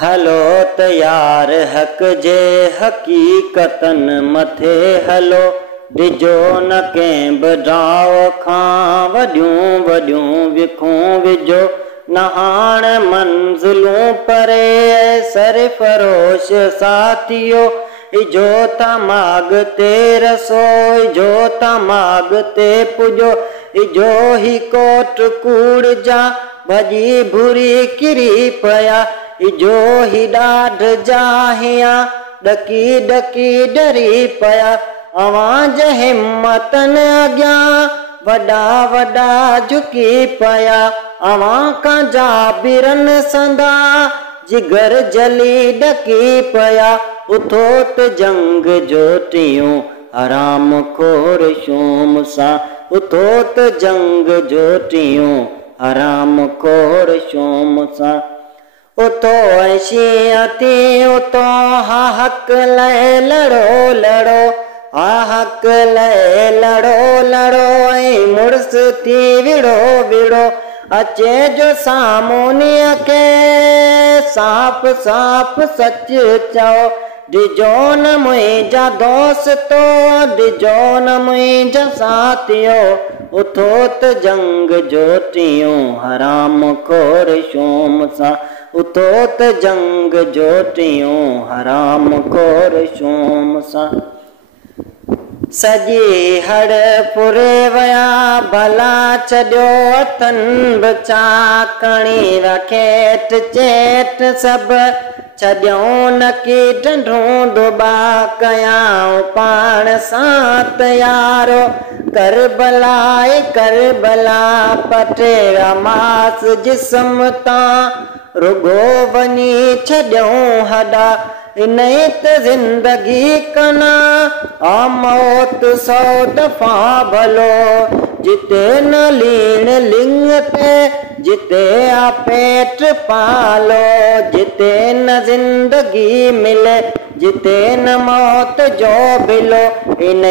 हलो तयार हक जे हकीकतन मथे हलो, डिजो न कंहिं बडाव खां वॾियूं वॾियूं विखूं विझो, न हाण मंज़िलूं परे सरफरोश साथियो, इजो तमाग ते रसो इजो तमाग ते पुजो, इजो ही कोट कूड़ जा भजी भूरी किरी पया, इजो ही ॾाढ जा हिया ॾकी ॾकी डरी पया, अवां जे हिम्मतन अॻियां वॾा वॾा झुकी पया, अवां खां जाबिरन संदा जिगर जली ॾकी पया, उथो त जंग जो टियूं हराम खोर शूम सां, उथो त जंग जो टियूं हराम खोर शूम सां, उतो ऐशियती उतो हा हक लाइ लड़ो लड़ो, हा हक लाइ लड़ो लड़ो ऐं मुड़स थी विड़ो विड़ो, अचे जो सामूनीअ खे साफ़ साफ़ सच चओ, डिजो न मुंहिंजा दोस्तो डिजो न मुंहिंजा साथियो, उथो त जंग जो टियूं हराम खोर शूम सां, उथो त जंग जो टियूं हराम खोर शूम सां, सॼी हड़ फुरे वया भला छॾियो अथनि बि चाकणी रखेट चेट सभु छॾियूं न की ढंढूं दुबा कयाऊं पाण सां तयारो, करबलाए करबला पटे मास जिस्म तां रुगो वञी छॾियूं हॾा, इन त ज़िंदगी कना आ मौत सौ दफ़ा भलो, जिते न लीण लिंग ते जिते आ पेट पालो, जिते न ज़िंदगी मिले जिते न मौत जो बिलो, इन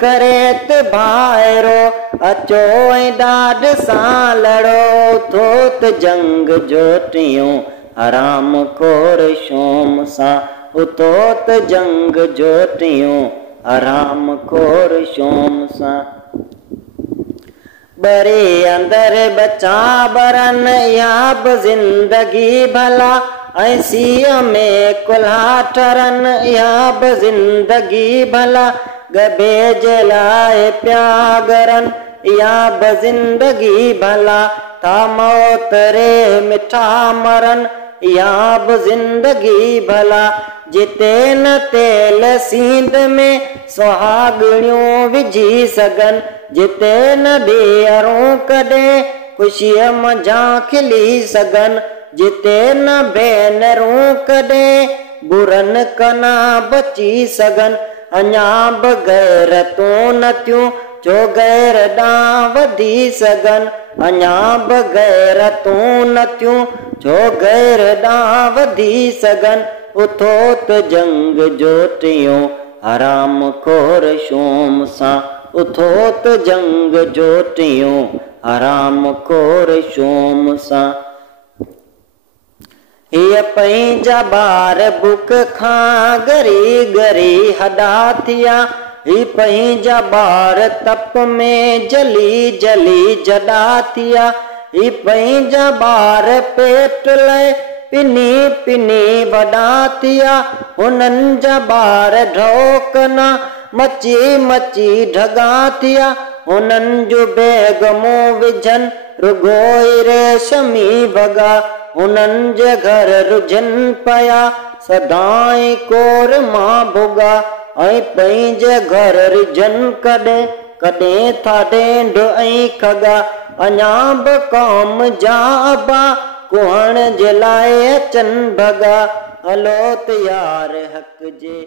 करे त भाइरो अचो ऐं ॾाढ सां लड़ो, थो त जंग जो टियूं हराम खोर शूम सां, उथो त जंग जो टियूं हराम खोर शूम सां, बरी अंदर बचा बरन या बि ज़िंदगी भला, ऐं सीअ में कुल्हा ठरन या बि ज़िंदगी भला, गबे जे लाइ प्यागरन या बि ज़िंदगी भला, था मौत रे मिठा मरन या बि ज़िंदगी भला, जिते न तेल सींद में सुहागणियूं विझी सघन, जिते न ॾेरूं कॾहिं ख़ुशीअ मझां खिली सघन, जिते न भेनरूं कॾहिं बुरन कना बची सघन, अञा बि गैरतूं न थियूं जो गैर ॾांहुं वधी सघन, अञा बि गैरतूं न थियूं जो गैर ॾांहुं वधी सघन, उथो त जंग जो टियूं हराम खोर शूम सां, उथो त जंग जो टियूं हराम खोर शूम सां, हीअ पंहिंजा ॿार बुख खां गरी गरी हॾा थिया, ही पंहिंजा ॿार तप में जली जली जॾा थिया, ही पंहिंजा ॿार पेट लाइ पिनी पिनी वॾा थिया, हुननि जा ॿार ढोकना मची मची ढगा थिया, हुननि जूं बेगमूं विझनि रुगो रेशमी वॻा, हुननि जे घर रुझनि पया सदाई कोर मां भुॻा, ऐं पंहिंजे घर रिझनि कॾहिं कॾहिं था ढेंढ ऐं खगा, अञा बि क़ौम जा अबा कुहण जे लाइ अचनि भॻा, हलो त यार हक़ जे